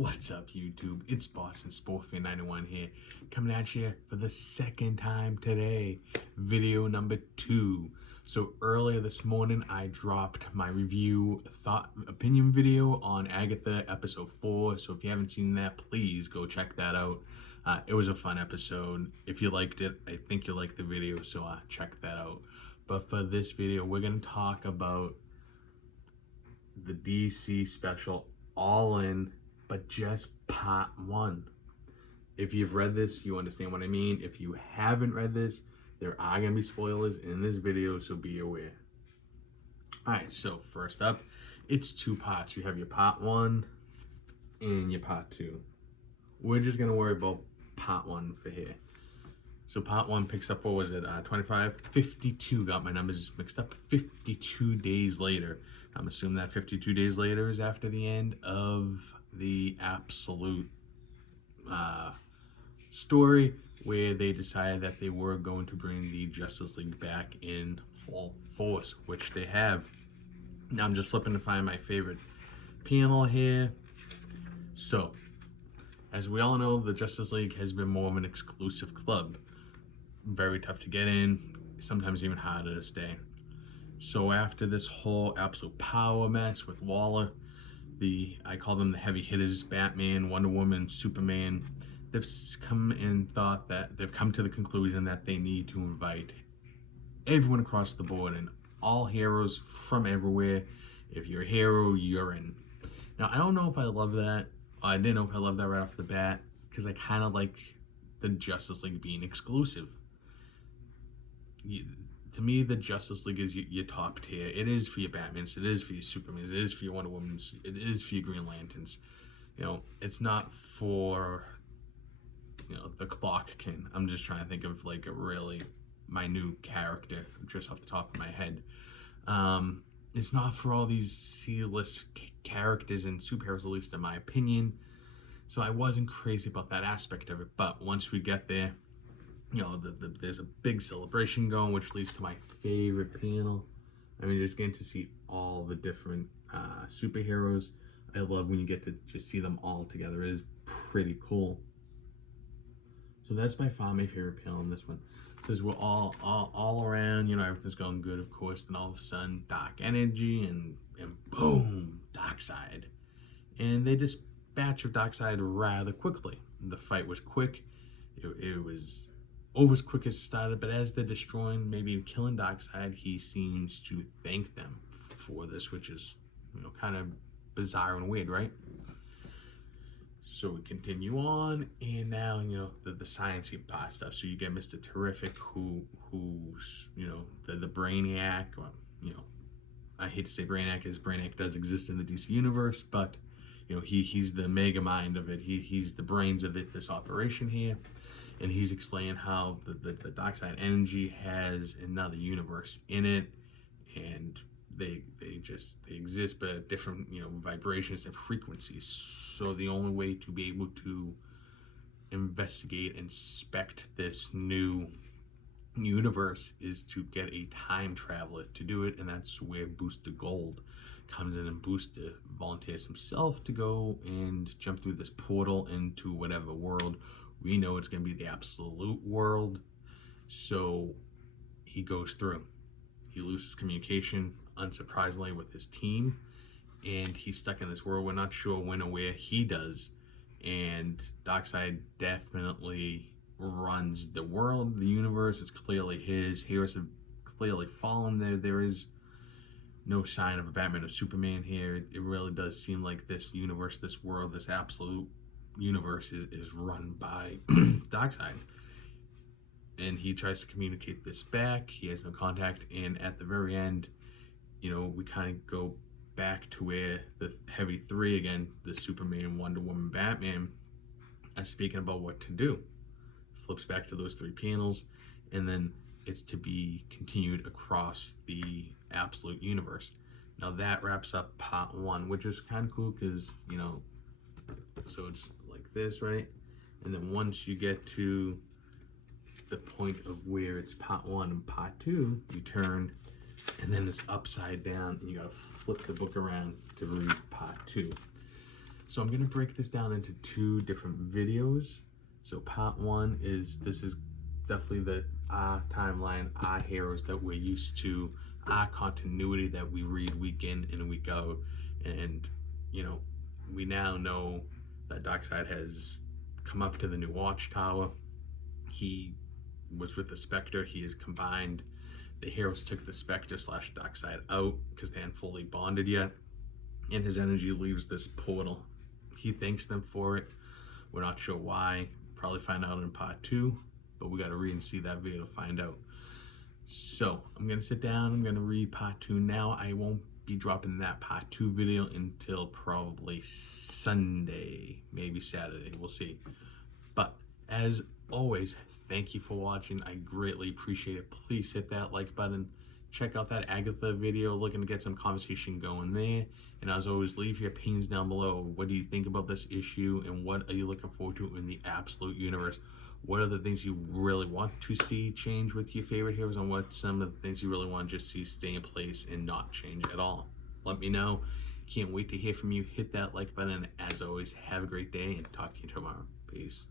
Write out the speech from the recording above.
What's up, YouTube? It's Boston Sport Fan 91 here, coming at you for the second time today, video number 2. So earlier this morning, I dropped my review opinion video on Agatha episode 4. So if you haven't seen that, please go check that out. It was a fun episode. If you liked it, I think you'll like the video, so check that out. But for this video, we're going to talk about the DC special All In, but just part 1. If you've read this, you understand what I mean. If you haven't read this, there are going to be spoilers in this video, so be aware. Alright, so first up, it's 2 parts. You have your part 1 and your part 2. We're just going to worry about part 1 for here. So part 1 picks up, what was it, 25? 52, got my numbers mixed up, 52 days later. I'm assuming that 52 days later is after the end of the Absolute story, where they decided that they were going to bring the Justice League back in full force, which they have. Now I'm just flipping to find my favorite panel here. So, as we all know, the Justice League has been more of an exclusive club. Very tough to get in, sometimes even harder to stay. So after this whole Absolute Power mess with Waller, I call them the heavy hitters, Batman, Wonder Woman, Superman, they've come to the conclusion that they need to invite everyone across the board and all heroes from everywhere. If you're a hero, you're in. Now, I don't know if I love that. I didn't know if I loved that right off the bat, because I kind of like the Justice League being exclusive. To me, the Justice League is your top tier. It is for your Batmans, it is for your Supermans, it is for your Wonder Womans, it is for your Green Lanterns. You know, it's not for, the Clock King. I'm just trying to think of like a really minute character just off the top of my head. It's not for all these C-list characters and superheroes, at least in my opinion. So I wasn't crazy about that aspect of it. But once we get there, there's a big celebration going, which leads to my favorite panel. I mean, just getting to see all the different superheroes. I love when you get to just see them all together. It is pretty cool. So that's by far my favorite panel in this one. Because we're all around, everything's going good, of course. Then all of a sudden, dark energy and boom, Darkseid. And they dispatch of Darkseid rather quickly. The fight was quick. It was over as quick as it started, but as they're destroying, maybe killing Darkseid, he seems to thank them for this, which is, kind of bizarre and weird, right? So we continue on, and now, the sciencey part stuff. So you get Mr. Terrific, who's, the Brainiac, or, I hate to say Brainiac, as Brainiac does exist in the DC universe, but, he's the mega mind of it. He's the brains of this operation here. And he's explaining how the Darkseid energy has another universe in it, and they exist, but at different vibrations and frequencies. So the only way to be able to investigate, inspect this new universe is to get a time traveler to do it, and that's where Booster Gold comes in, and Booster volunteers himself to go and jump through this portal into whatever world. We know it's going to be the Absolute world, so he goes through. He loses communication, unsurprisingly, with his team, and he's stuck in this world. We're not sure when or where he does, and Darkseid definitely runs the world, the universe. It's clearly his. Heroes have clearly fallen there. There is no sign of a Batman or Superman here. It really does seem like this universe, this world, this Absolute universe is run by Darkseid, and he tries to communicate this back. He has no contact, and at the very end, we kind of go back to where the heavy three again, the Superman, Wonder Woman, Batman, are speaking about what to do. Flips back to those 3 panels, and then it's to be continued across the Absolute universe. Now that wraps up part 1, which is kind of cool because so it's like this, right? And then once you get to the point of where it's part 1 and part 2, you turn, and then it's upside down, and you gotta flip the book around to read part 2. So I'm going to break this down into 2 different videos. So part 1 is, this is definitely our timeline, our heroes that we're used to, our continuity that we read week in and week out. And, you know, we now know that Darkseid has come up to the new Watchtower. He was with the Spectre. He is combined. The heroes took the Spectre / Darkseid out because they hadn't fully bonded yet. And his energy leaves this portal. He thanks them for it. We're not sure why. Probably find out in part 2, but we got to read and see that video to find out. So I'm going to sit down. I'm going to read part 2 now. I won't be dropping that part 2 video until probably Sunday, maybe Saturday. We'll see. But as always, thank you for watching. I greatly appreciate it. Please hit that like button. Check out that Agatha video, looking to get some conversation going there. And as always, leave your opinions down below. What do you think about this issue, and what are you looking forward to in the Absolute universe? What are the things you really want to see change with your favorite heroes, and what some of the things you really want to just see stay in place and not change at all? Let me know. Can't wait to hear from you. Hit that like button. As always, have a great day, and talk to you tomorrow. Peace.